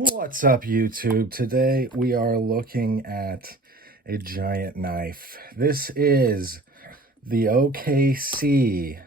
What's up, YouTube? Today we are looking at a giant knife. This is the OKC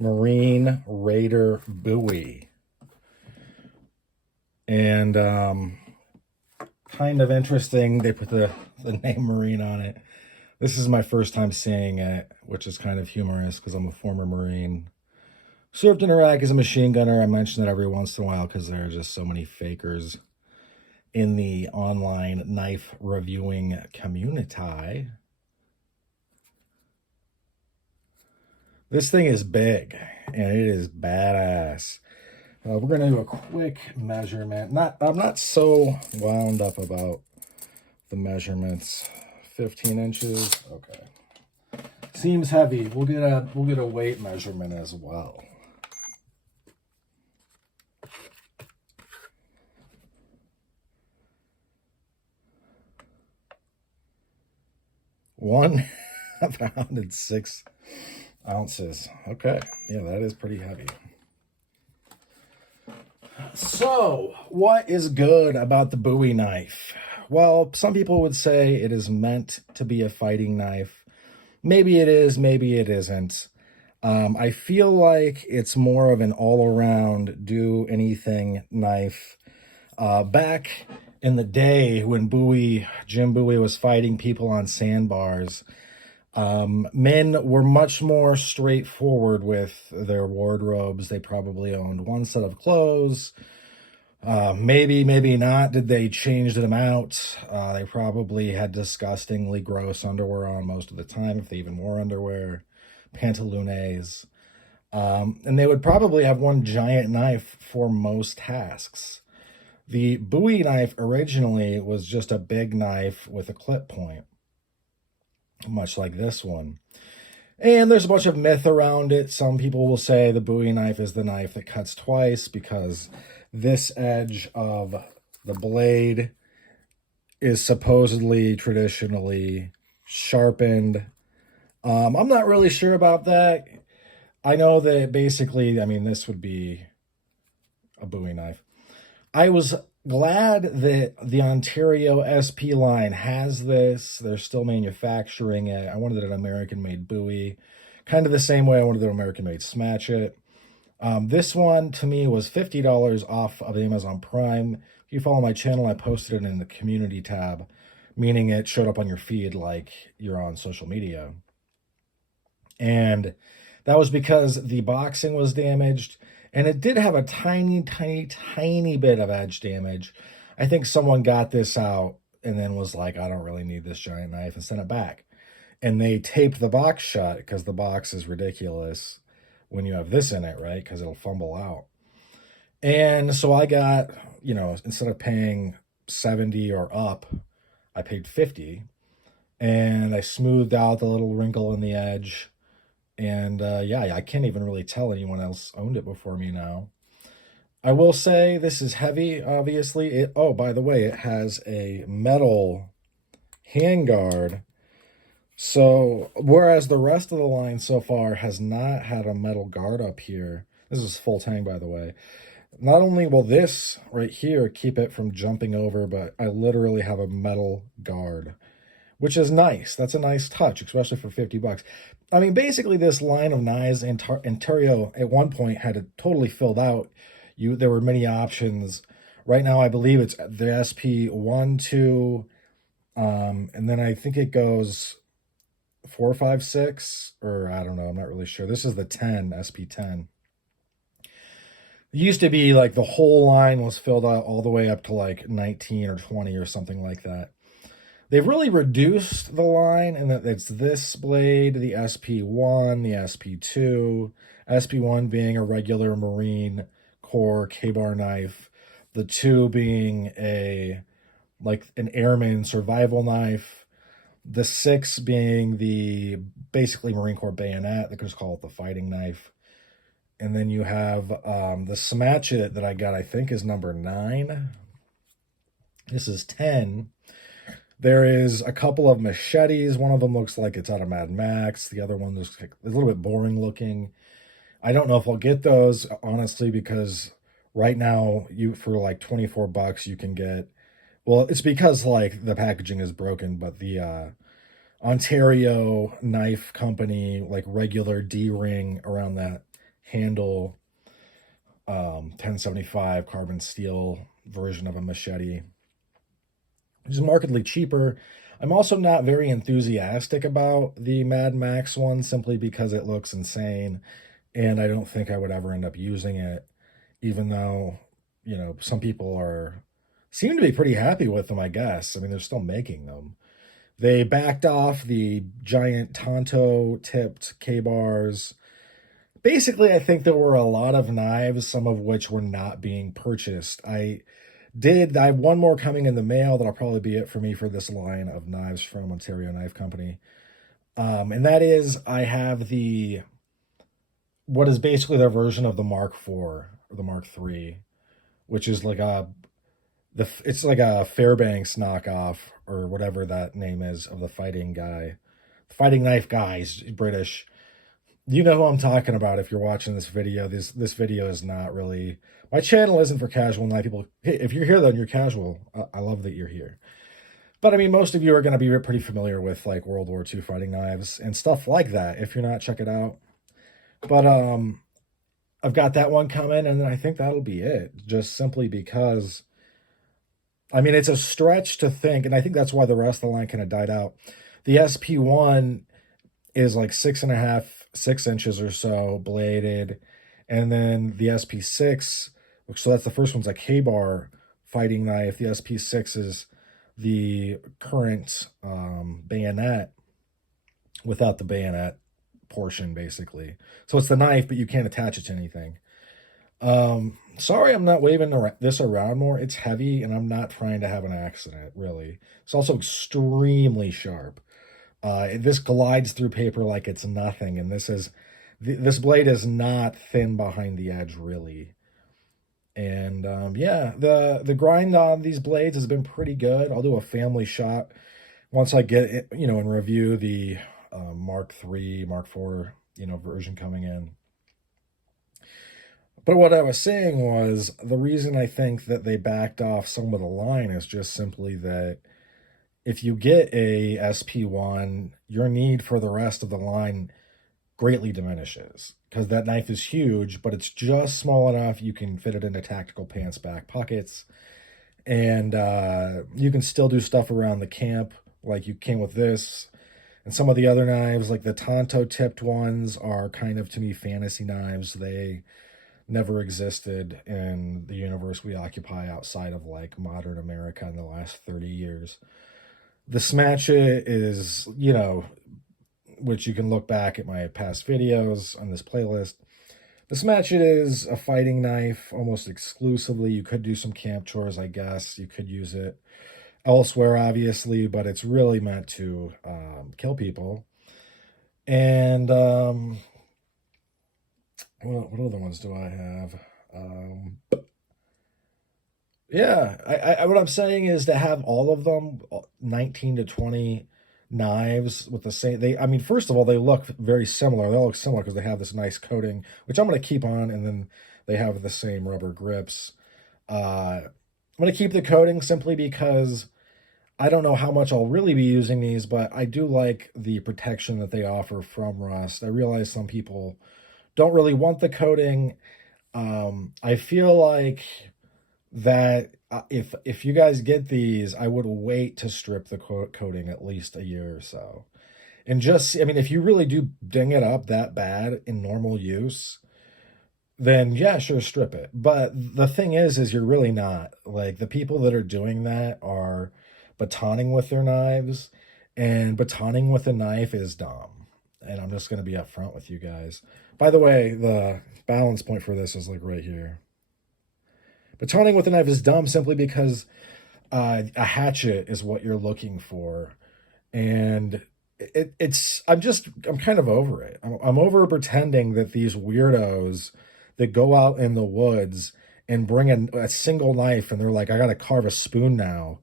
Marine Raider buoy. And kind of interesting, they put the name Marine on it. This is my first time seeing it, which is kind of humorous because I'm a former Marine. Served in Iraq as a machine gunner. I mention it every once in a while because there are just so many fakers in the online knife reviewing community. This thing is big and it is badass. We're going to do a quick measurement. I'm not so wound up about the measurements. 15 inches. Okay. Seems heavy. We'll get a weight measurement as well. One pound and 6 ounces. Okay. Yeah, that is pretty heavy. So, what is good about the Bowie knife? Well, some people would say it is meant to be a fighting knife. Maybe it is, maybe it isn't. I feel like it's more of an all-around do-anything knife. Back in the day when Jim Bowie was fighting people on sandbars, men were much more straightforward with their wardrobes. They probably owned one set of clothes. Maybe not. Did they change them out? They probably had disgustingly gross underwear on most of the time, if they even wore underwear, pantaloons. And they would probably have one giant knife for most tasks. The Bowie knife originally was just a big knife with a clip point, much like this one. And there's a bunch of myth around it. Some people will say the Bowie knife is the knife that cuts twice because this edge of the blade is supposedly traditionally sharpened. I'm not really sure about that. I know that basically, this would be a Bowie knife. I was glad that the Ontario SP line has this. They're still manufacturing it. I wanted an American-made Bowie, kind of the same way I wanted an American-made Smash It. This one, to me, was $50 off of Amazon Prime. If you follow my channel, I posted it in the community tab, meaning it showed up on your feed like you're on social media. And that was because the boxing was damaged. And it did have a tiny bit of edge damage. I think someone got this out and then was like, I don't really need this giant knife, and sent it back. And they taped the box shut because the box is ridiculous when you have this in it, right? Because it'll fumble out. And so I got, instead of paying 70 or up, I paid 50. And I smoothed out the little wrinkle in the edge. And yeah, I can't even really tell anyone else owned it before me now. I will say this is heavy, obviously. Oh, by the way, it has a metal handguard. So, whereas the rest of the line so far has not had a metal guard up here. This is full Tang, by the way. Not only will this right here keep it from jumping over, but I literally have a metal guard, which is nice. That's a nice touch, especially for 50 bucks. Basically, this line of knives, Ontario at one point had it totally filled out. There were many options. Right now, I believe it's the SP1, 2, and then I think it goes 4, 5, 6, or I don't know. I'm not really sure. This is the 10, SP10. It used to be like the whole line was filled out all the way up to like 19 or 20 or something like that. They've really reduced the line in that it's this blade, the SP1, the SP2, SP1 being a regular Marine Corps K-bar knife, the 2 being an airman survival knife, the 6 being the basically Marine Corps bayonet, they could just call it the fighting knife. And then you have the Smash It that I got, I think is number 9. This is 10. There is a couple of machetes. One of them looks like it's out of Mad Max. The other one looks like a little bit boring looking. I don't know if I'll get those, honestly, because Right now, you for like 24 bucks, you can get, well, it's because like the packaging is broken, but the Ontario Knife Company, like regular D ring around that handle, 1075 carbon steel version of a machete, which is markedly cheaper. I'm also not very enthusiastic about the Mad Max one simply because it looks insane, and I don't think I would ever end up using it, even though, some people are seem to be pretty happy with them, I guess. I mean, they're still making them. They backed off the giant Tonto tipped K bars. Basically, I think there were a lot of knives, some of which were not being purchased. I have one more coming in the mail that'll probably be it for me for this line of knives from Ontario Knife Company. And that is, I have what is basically their version of the Mark IV or the Mark III, which is like it's like a Fairbanks knockoff or whatever that name is of the fighting guy, fighting knife guys, British. You know who I'm talking about if you're watching this video. This video is not really, my channel isn't for casual knife people. Hey, if you're here, then you're casual. I love that you're here. But I mean, most of you are going to be pretty familiar with like World War II fighting knives and stuff like that. If you're not, check it out. But I've got that one coming, and then I think that'll be it. Just simply because, I mean, it's a stretch to think, and I think that's why the rest of the line kind of died out. The SP1 is like 6.5, 6 inches or so bladed, and then the SP6, so that's the first one's a K-bar fighting knife. The SP6 is the current bayonet without the bayonet portion, basically. So it's the knife, but you can't attach it to anything. Sorry, I'm not waving this around more. It's heavy, and I'm not trying to have an accident, really. It's also extremely sharp. This glides through paper like it's nothing, and this blade is not thin behind the edge, really. And yeah, the grind on these blades has been pretty good. I'll do a family shot once I get it, and review the Mark III, Mark IV, version coming in. But what I was saying was the reason I think that they backed off some of the line is just simply that if you get a SP1, your need for the rest of the line greatly diminishes because that knife is huge, but it's just small enough you can fit it into tactical pants back pockets, and you can still do stuff around the camp like you can with this. And some of the other knives, like the Tonto tipped ones, are kind of, to me, fantasy knives. They never existed in the universe we occupy outside of like modern America in the last 30 years. The Smatchet is, which you can look back at my past videos on this playlist. The Smatchet is a fighting knife almost exclusively. You could do some camp chores, I guess. You could use it elsewhere, obviously, but it's really meant to kill people. And what other ones do I have? Yeah, I what I'm saying is to have all of them, 19 to 20 knives with the same. I mean, first of all, they look very similar. They all look similar because they have this nice coating, which I'm going to keep on, and then they have the same rubber grips. I'm going to keep the coating simply because I don't know how much I'll really be using these, but I do like the protection that they offer from rust. I realize some people don't really want the coating. I feel like that if you guys get these, I would wait to strip the coating at least a year or so. And just, I mean, if you really do ding it up that bad in normal use, then yeah, sure, strip it. But the thing is you're really not. Like the people that are doing that are batoning with their knives, and batoning with a knife is dumb. And I'm just going to be upfront with you guys. By the way, the balance point for this is like right here. Batoning with a knife is dumb simply because a hatchet is what you're looking for, and I'm kind of over it. I'm over pretending that these weirdos that go out in the woods and bring a single knife and they're like, I gotta carve a spoon now.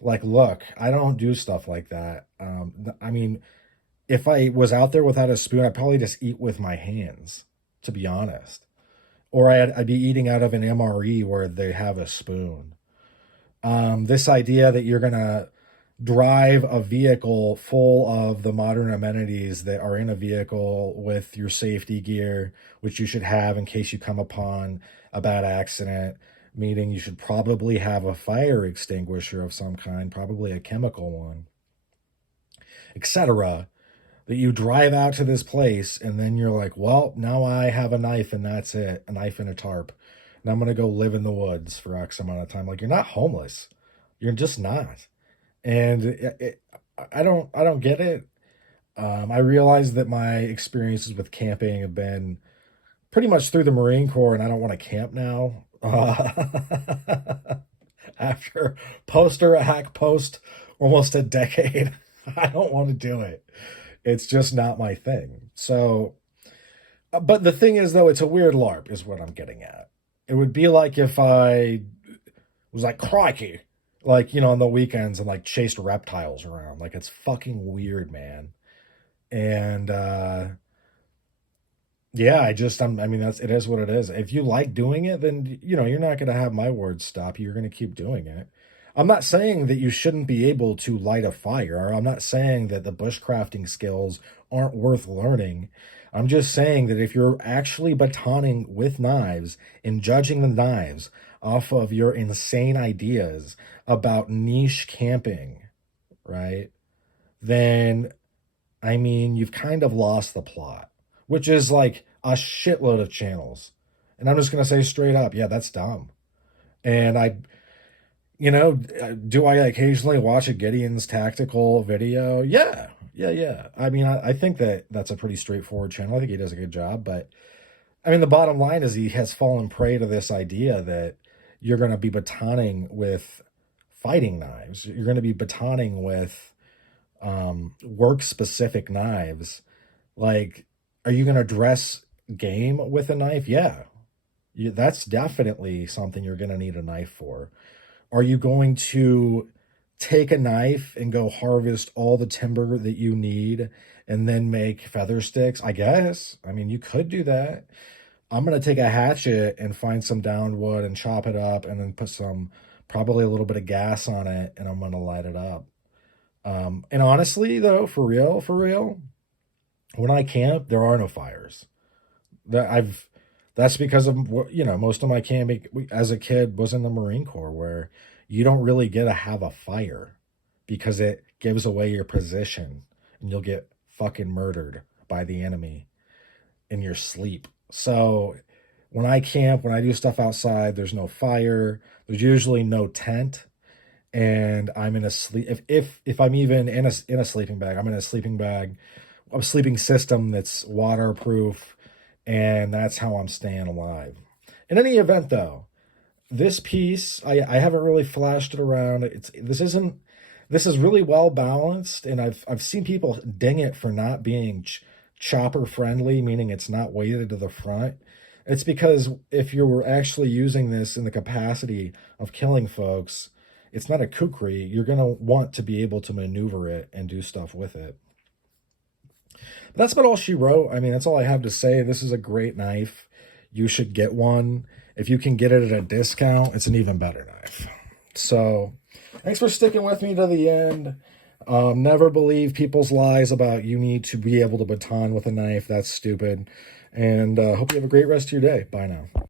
Like, look, I don't do stuff like that. I mean, if I was out there without a spoon, I'd probably just eat with my hands, to be honest. or I'd be eating out of an MRE where they have a spoon. This idea that you're going to drive a vehicle full of the modern amenities that are in a vehicle with your safety gear, which you should have in case you come upon a bad accident, meaning you should probably have a fire extinguisher of some kind, probably a chemical one, etc. That you drive out to this place and then you're like, well, now I have a knife and that's it, a knife and a tarp. And I'm going to go live in the woods for X amount of time. Like, you're not homeless. You're just not. And I don't get it. I realize that my experiences with camping have been pretty much through the Marine Corps, and I don't want to camp now. After post-Iraq, post almost a decade, I don't want to do it. It's just not my thing. So, but the thing is, though, it's a weird LARP, is what I'm getting at. It would be like if I was like, crikey, like, on the weekends and like chased reptiles around. Like, it's fucking weird, man. And yeah, I mean, it is what it is. If you like doing it, then, you're not going to have my words stop you. You're going to keep doing it. I'm not saying that you shouldn't be able to light a fire. I'm not saying that the bushcrafting skills aren't worth learning. I'm just saying that if you're actually batoning with knives and judging the knives off of your insane ideas about niche camping, right? Then, I mean, you've kind of lost the plot, which is like a shitload of channels. And I'm just going to say straight up, yeah, that's dumb. And do I occasionally watch a Gideon's tactical video? Yeah, yeah, yeah. I mean, I think that's a pretty straightforward channel. I think he does a good job. But I mean, the bottom line is he has fallen prey to this idea that you're going to be batoning with fighting knives. You're going to be batoning with work specific knives. Like, are you going to dress game with a knife? Yeah, that's definitely something you're going to need a knife for. Are you going to take a knife and go harvest all the timber that you need and then make feather sticks? I guess. I mean, you could do that. I'm going to take a hatchet and find some downed wood and chop it up and then put probably a little bit of gas on it, and I'm going to light it up. And honestly, though, for real, when I camp, there are no fires. That's because of most of my camping as a kid was in the Marine Corps, where you don't really get to have a fire because it gives away your position and you'll get fucking murdered by the enemy in your sleep. So when I camp, when I do stuff outside, there's no fire. There's usually no tent, and I'm in a sleep. If I'm even in a sleeping bag, I'm in a sleeping bag, a sleeping system that's waterproof, and that's how I'm staying alive. In any event, though, this piece, I haven't really flashed it around. This is really well balanced, and I've seen people ding it for not being chopper friendly, meaning it's not weighted to the front. It's because if you're actually using this in the capacity of killing folks, it's not a kukri. You're gonna want to be able to maneuver it and do stuff with it. That's about all she wrote. I mean, that's all I have to say. This is a great knife. You should get one. If you can get it at a discount, it's an even better knife. So, thanks for sticking with me to the end. Never believe people's lies about you need to be able to baton with a knife. That's stupid. And hope you have a great rest of your day. Bye now.